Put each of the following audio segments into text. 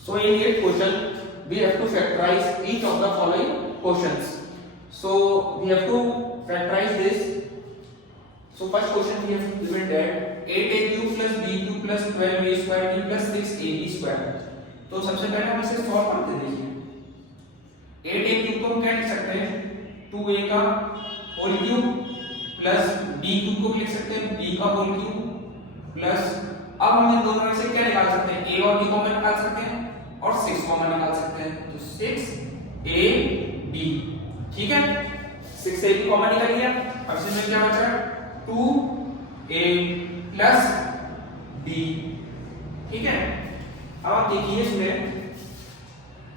So in this question we have to factorize each of the following questions. So we have to factorize this. So first question we have given that 8a cube plus b cube plus 12a square b plus 6ab square. तो सबसे पहले हम इसे solve करते देखिए। 8a cube को हम क्या लिख सकते हैं 2a का whole cube plus b cube को लिख सकते हैं b का होल क्यूब प्लस अब हम इन दोनों में से क्या निकाल सकते हैं a और b कॉमन निकाल सकते हैं और 6 कॉमन निकाल सकते हैं तो 6ab ठीक है 6ab कॉमन निकल गया। अब इसमें क्या बचा 2a प्लस b ठीक है। अब आप देखिए इसमें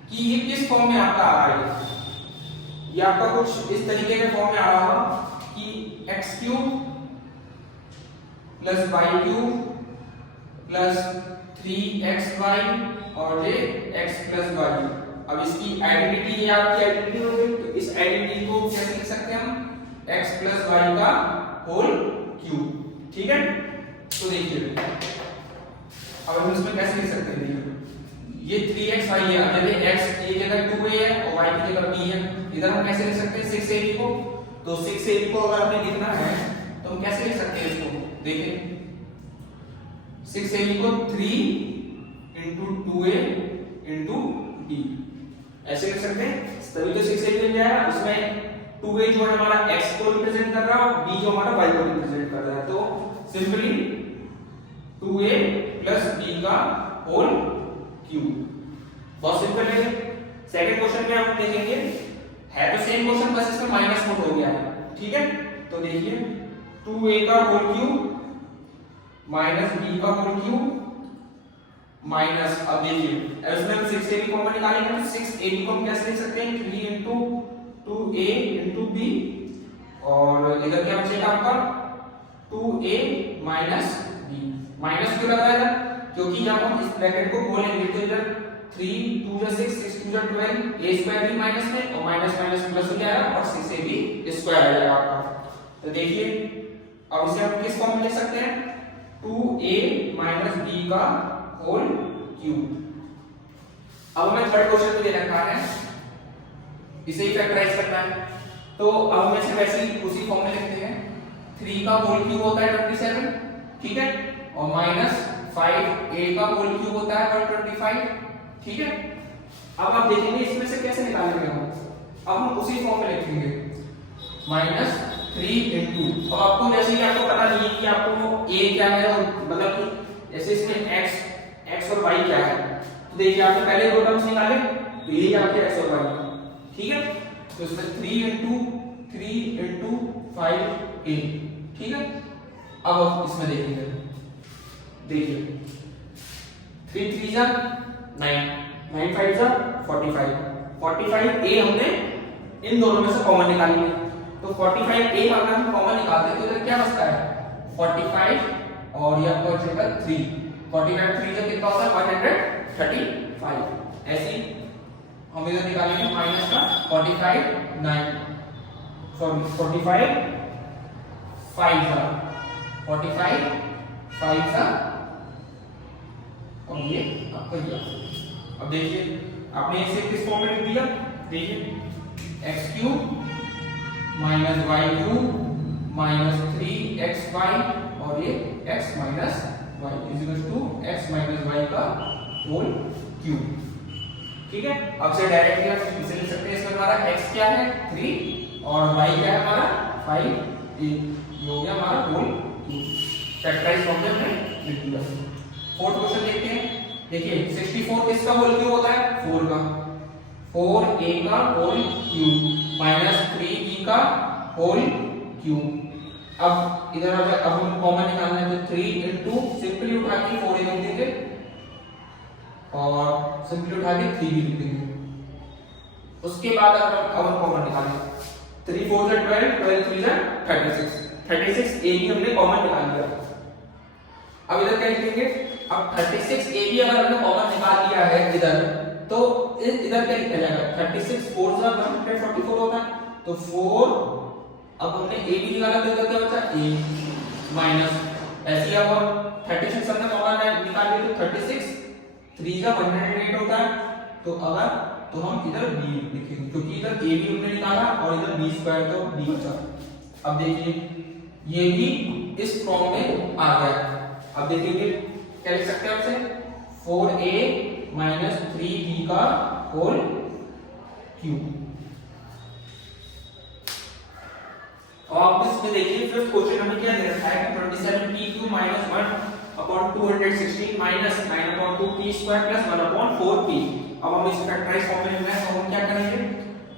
कि ये किस फॉर्म में आपका आ रहा है ये आपका कुछ इस तरीके के फॉर्म में आ रहा होगा कि x cube plus y cube plus 3xy और ये x प्लस y। अब इसकी आइडेंटिटी ये आपकी आइडेंटिटी होगी तो इस आइडेंटिटी को कैसे लिख सकते हैं हम x प्लस y का होल क्यूब ठीक है। तो देखिए अब हम इसमें कैसे लिख सकते हैं ये 3xy है अब ये x की जगह 2a है और y की जगह b है इधर हम कैसे लिख सकते हैं 6ab को तो 6ab को अगर हमें लिखना है तो हम कैसे लिख सकते हैं इसको देखिए 6ab को 3 into 2a into b ऐसे लिख सकते हैं तभी तो 6ab मिल जाएगा। उसमें 2a जो है हमारा x को रिप्रेजेंट कर रहा है और b जो हमारा y को रिप्रेजेंट कर रहा है तो सिंपली 2a प्लस b का होल क्यूब बहुत सिंपल है। सेकंड क्वेश्चन में हम देखेंगे है तो सेम क्वेश्चन बस इसमें माइनस नोट हो गया है ठीक है। तो देखिए 2a का होल क्यूब माइनस b का होल क्यूब माइनस अब देखिए इसमें हम 6ab कॉमन निकालेंगे तो 6ab को हम कैसे लिख सकते हैं 3 into 2a into b और इधर क्या बचेगा आपका 2a minus b माइनस क्यों लग रहा है क्योंकि जब हम इस ब्रैकेट को खोलेंगे तो इधर 3 2 जा 6 6 2 जा 12 a स्क्वायर भी माइनस में और माइनस माइनस प्लस हो जाएगा और 6ab स्क्वायर आ जाएगा आपका। तो देखिए अब इसे हम किस फॉर्म में लिख सकते हैं 2a minus b का होल क्यूब। अब हमें थर्ड क्वेश्चन में दे रखा है इसे ही फैक्टराइज करना है तो अब हम इसे वैसे ही उसी फॉर्म में लिखते हैं 3 का होल क्यूब होता है 27 ठीक है और माइनस 5a का होल क्यूब होता है 125 ठीक है। अब आप देखेंगे इसमें से कैसे निकालेंगे हम अब हम उसी फॉर्म में लिखेंगे माइनस 3 into अब आपको जैसे ही आपको पता नहीं है कि आपको a क्या है और मतलब कि जैसे इसमें x और y क्या है तो देखिए आपने पहले दो टर्म्स निकाले तो यही आपके x और y ठीक है। तो इसमें 3 into 5a ठीक है। अब इसमें देखेंगे देखिए 3 3 जा 9 9 5 जा 45 45a हमने इन दोनों में से कॉमन निकाली है तो 45a अगर हम कॉमन निकालते हैं तो इधर क्या बचता है 45 और ये आपका बचेगा 3 45 3 से कितना होता है 135 ऐसे हम इधर निकालेंगे माइनस का 45 9 सॉरी 45 5 जा 45 5 जा और ये आपका दिया। अब देखिए आपने इसे किस फॉर्म में लिख दिया देखिए x cube minus y cube minus 3xy और ये x minus y equal to x minus y का होल क्यूब ठीक है। अब से डायरेक्टली आप इसे लिख सकते हैं इसमें हमारा x क्या है 3 और y क्या है हमारा 5 ये हो गया हमारा होल क्यूब फैक्टराइज फॉर्म में हमने लिख दिया। फोर्थ क्वेश्चन देखते हैं देखिए 64 किसका होल क्यूब होता है 4 का 4a का होल क्यूब माइनस 3b का होल क्यूब। अब इधर अब हम कॉमन निकालना है तो 3 into सिंपली उठा के 4a लिख देंगे और सिंपली उठा के 3b लिख देंगे। उसके बाद अगर हम कॉमन निकालें 3 4 से 12 12 3 से 36 a भी हमने कॉमन निकाल लिया। अब इधर क्या लिखेंगे अब 36a भी अगर हमने कॉमन निकाल लिया है इधर तो इधर क्या लिखा जाएगा 36 4 से 144 होता है तो 4 अब हमने a भी निकाला तो इधर क्या बचा a माइनस ऐसे अब 36 हमने कॉमन निकाल लिया तो 36 3 का 108 होता है। तो अगर तो हम इधर b लिखेंगे क्योंकि इधर a भी हमने निकाला और इधर b स्क्वायर तो b बचा। अब देखिए ये भी इस फॉर्म में आ गया। अब देखिए क्या लिख सकते हैं आपसे 4a माइनस 3b का होल क्यूब। और आप इसमें देखिए फिफ्थ क्वेश्चन हमें क्या दे रखा है कि 27t³ minus 1/216 minus 9/2t² plus 1/4p। अब हम इसे फैक्टराइज फॉर्म में लिखना है तो हम क्या करेंगे,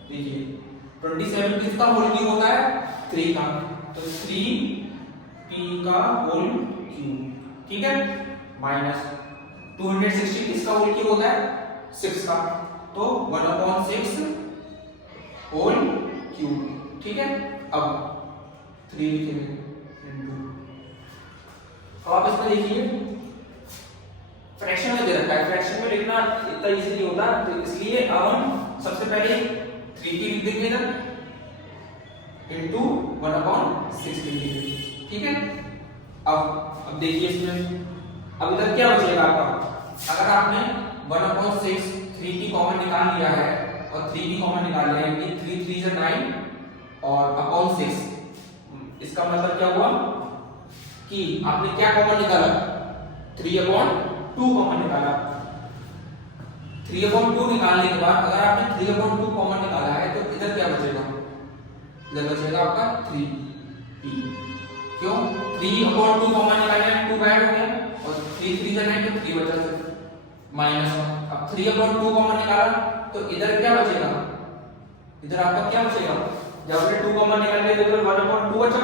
देखिए 27 किसका होल क्यूब होता है 3 का, तो 3p का होल क्यूब, ठीक है, माइनस 216 किसका होल क्यूब होता है 6 का, तो 1/6 होल क्यूब, ठीक है। अब 3 लिखेंगे इनटू, अब आप इसमें देखिए फ्रैक्शन में दे रखा है, फ्रैक्शन में लिखना इतना इजी नहीं होता, तो इसलिए अब हम सबसे पहले 3p लिख देंगे इधर इनटू 1/6 लिख देंगे, ठीक है। अब देखिए इसमें अब इधर क्या बचेगा आपका, अगर आपने 1/6 3p कॉमन निकाल लिया है और 3p कॉमन निकाल लिया है, यानी 3 3 से 9 और अपॉन 6, इसका मतलब क्या हुआ कि आपने क्या कॉमन निकाला 3/2 कॉमन निकाला। 3/2 निकालने के बाद अगर आपने 3/2 कॉमन निकाला है तो इधर क्या बचेगा, इधर बचेगा आपका 3p, क्यों 3/2 कॉमन निकाला है 2 बाहर हो गया और 3 3 से 9 तो 3 बचा माइनस 1। अब 3/2 कॉमन निकाला तो इधर क्या बचेगा, इधर आपका क्या बचेगा, जब आपने 2 कॉमन निकाल लिया तो इधर 1/2 बचा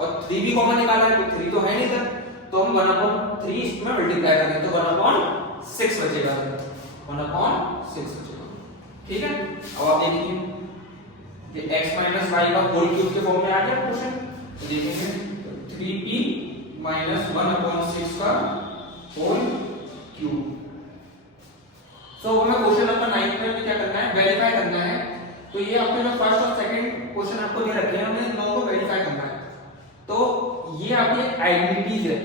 और 3 भी कॉमन निकाला है तो 3 तो है नहीं इधर, तो हम 1/3 इसमें मल्टीप्लाई करेंगे तो 1/6 बचेगा, 1/6 बचेगा, ठीक है। अब आप देखिए ये x माइनस y का होल क्यूब के फॉर्म में आ गया क्वेश्चन, तो देखेंगे 3p माइनस 1/6 का होल क्यूब। सो हमें क्वेश्चन नंबर 9 में क्या करना है, वेरीफाई करना है। तो ये आपके जो फर्स्ट और सेकंड क्वेश्चन आपको दे रखे हैं उन्हें दोनों को वेरीफाई करना है। तो ये आपकी आइडेंटिटीज है,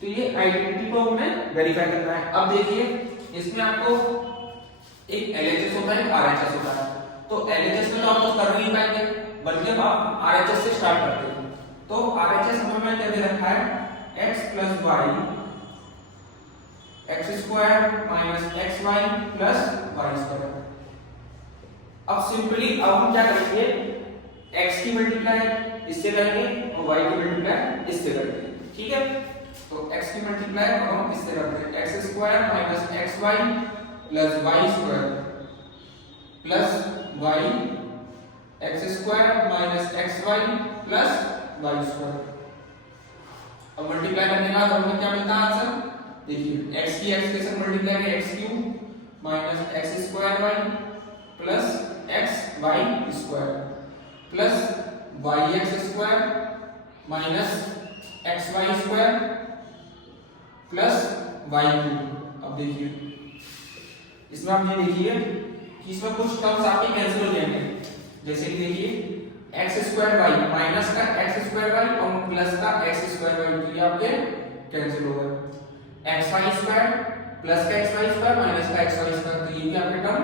तो ये आइडेंटिटी को हमें वेरीफाई करना है। अब देखिए इसमें आपको एक LHS होता है, RHS होता है, तो LHS में तो आप लोग कर नहीं पाएंगे, बल्कि अब आप RHS से स्टार्ट करते हैं। तो RHS हमें क्या दे रखा है x plus y x square minus xy plus y square. अब सिंपली अब हम क्या करेंगे, x की मल्टीप्लाई इससे करेंगे और y की मल्टीप्लाई इससे करेंगे, ठीक है। तो x की मल्टीप्लाई हम इससे करते हैं, x square minus xy plus y square plus y x square minus xy plus y square. अब मल्टीप्लाई करने के बाद हमें क्या मिलता है आंसर, देखिए x की x के साथ मल्टीप्लाई करें x cube minus x square y plus x y square plus yx square minus xy square plus y cube. अब देखिए इसमें आप ये देखिए कि इसमें कुछ टर्म्स आपके कैंसिल हो जाएंगे, जैसे कि देखिए x स्क्वायर y माइनस का x स्क्वायर y और प्लस का x स्क्वायर y, तो ये आपके कैंसिल हो गए, xy स्क्वायर प्लस का xy स्क्वायर माइनस का xy स्क्वायर, तो ये भी आपके टर्म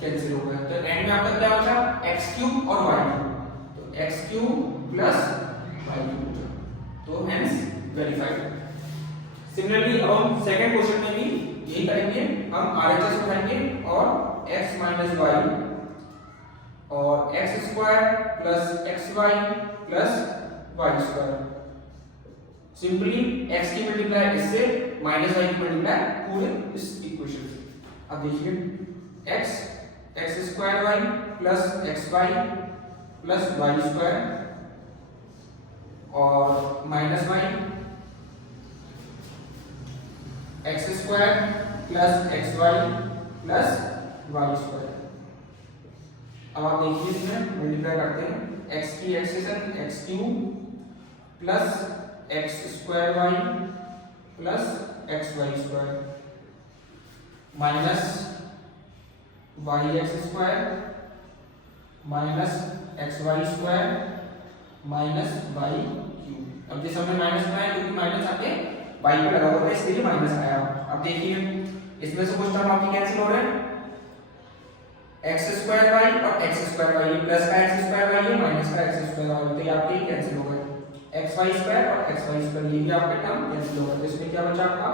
कैंसिल हो गए। तो एंड में आपका क्या बचा x क्यूब और y क्यूब, तो x cube plus y cube, तो हेंस वेरीफाइड। सिमिलरली अब हम सेकंड क्वेश्चन में भी यही करेंगे, हम RHS उठाएंगे और x माइनस y और x square plus xy plus y square, simply x की मल्टीप्लाई इससे माइनस y की मल्टीप्लाई पूरे इस इक्वेशन से। अब देखिए x square y plus xy plus y square और minus y x square plus xy plus y square. अब आप देखिए इसमें मल्टीप्लाई करते हैं, x की x के साथ x cube plus x square y plus xy square minus yx square minus xy square minus y cube. अब जैसे हमने माइनस बनाया क्योंकि माइनस आके y पे लगा हुआ था इसलिए माइनस आया। अब देखिए इसमें से कुछ टर्म आपकी कैंसिल हो रहे हैं, एक्स स्क्वायर वाई और एक्स स्क्वायर वाई, प्लस का एक्स स्क्वायर वाई है माइनस का एक्स स्क्वायर वाई, तो ये आपके कैंसिल हो गए। एक्स वाई स्क्वायर और एक्स वाई स्क्वायर ये भी आपके टर्म कैंसिल हो गए। तो इसमें क्या बचा आपका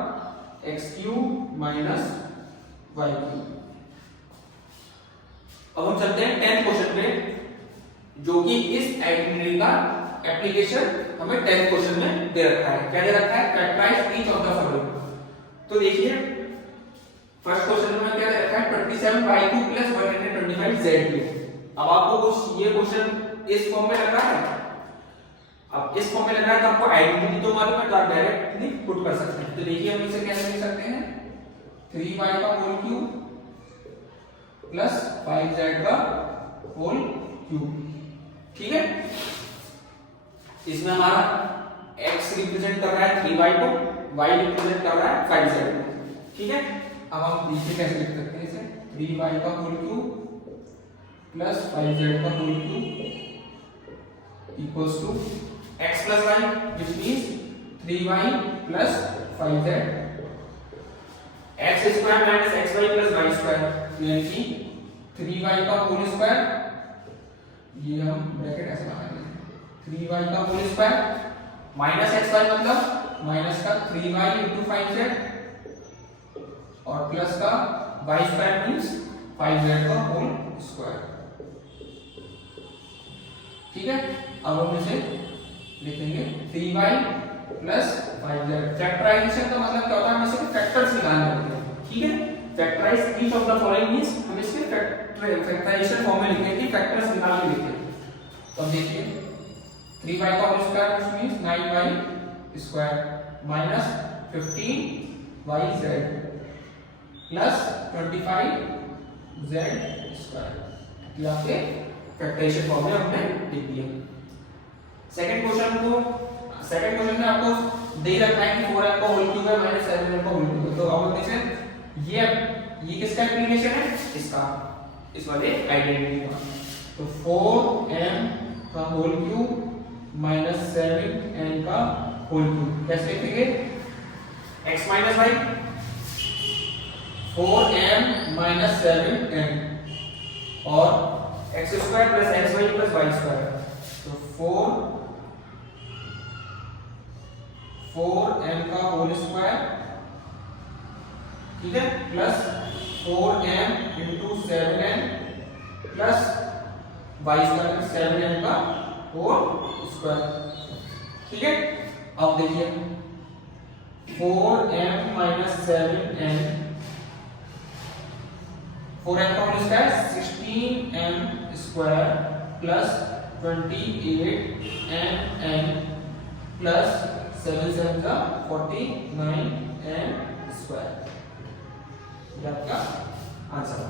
x cube minus y cube. अब हम चलते हैं 10th क्वेश्चन पे, जो कि इस आइडेंटिटी का एप्लीकेशन हमें 10th क्वेश्चन में दे रखा है। क्या दे रखा है, factorise each of the following. तो देखिए फर्स्ट क्वेश्चन में क्या दे रखा है 27y³ + 125z³। अब आपको कुछ ये क्वेश्चन इस फॉर्म में लग रहा है, अब इस फॉर्म में लग रहा है तो आपको आइडेंटिटी तो मालूम है, तो आप डायरेक्टली पुट कर सकते हैं। तो देखिए हम इसे कैसे लिख सकते हैं, 3y³ + 5z³। ठीक है, इसमें हमारा x रिप्रेजेंट कर रहा है 3y को, y रिप्रेजेंट कर रहा है 5z को। ठीक है, अब हम नीचे कैसे लिख सकते हैं इसे, 3y³ + 5z³ equals to x + y, which means 3y + 5z, x² - xy + y², यानी कि 3y² ये हम ब्रैकेट ऐसे लगाएंगे, 3y² माइनस xy मतलब माइनस का 3y * 5z और प्लस का y² मींस 5z²। ठीक है, अब हम इसे लिखेंगे 3y + 5z। फैक्टराइजेशन का मतलब क्या होता है, हम इसके फैक्टर्स निकालने होते हैं। ठीक है, factorise each of the following means हम इसके फैक्टराइजेशन फॉर्म में लिखेंगे कि फैक्टर्स निकाल के लिखते हैं। तो अब देखिए 3y² which means 9y² minus 15yz plus 25z²। ये आपके फैक्टराइजेशन फॉर्म में हमने लिख दिया। सेकंड क्वेश्चन में आपको दे रखा है कि 4m का होल क्यूब है माइनस 7m का होल क्यूब है। तो अब देखिए ये किसका एप्लीकेशन है, इसका, इस वाले आइडेंटिटी का। तो 4m का होल क्यूब माइनस 7m का होल क्यूब कैसे लिखेंगे, x minus y, 4m minus 7m और x² + xy + y²। तो 4m का होल स्क्वायर, ठीक है, plus 4m * 7m plus y² 7m का होल स्क्वायर। ठीक है, अब देखिए 4m - 7m, 4m का whole square 16m² plus 28mm plus 7 7 का 49m²। ये आपका आंसर है।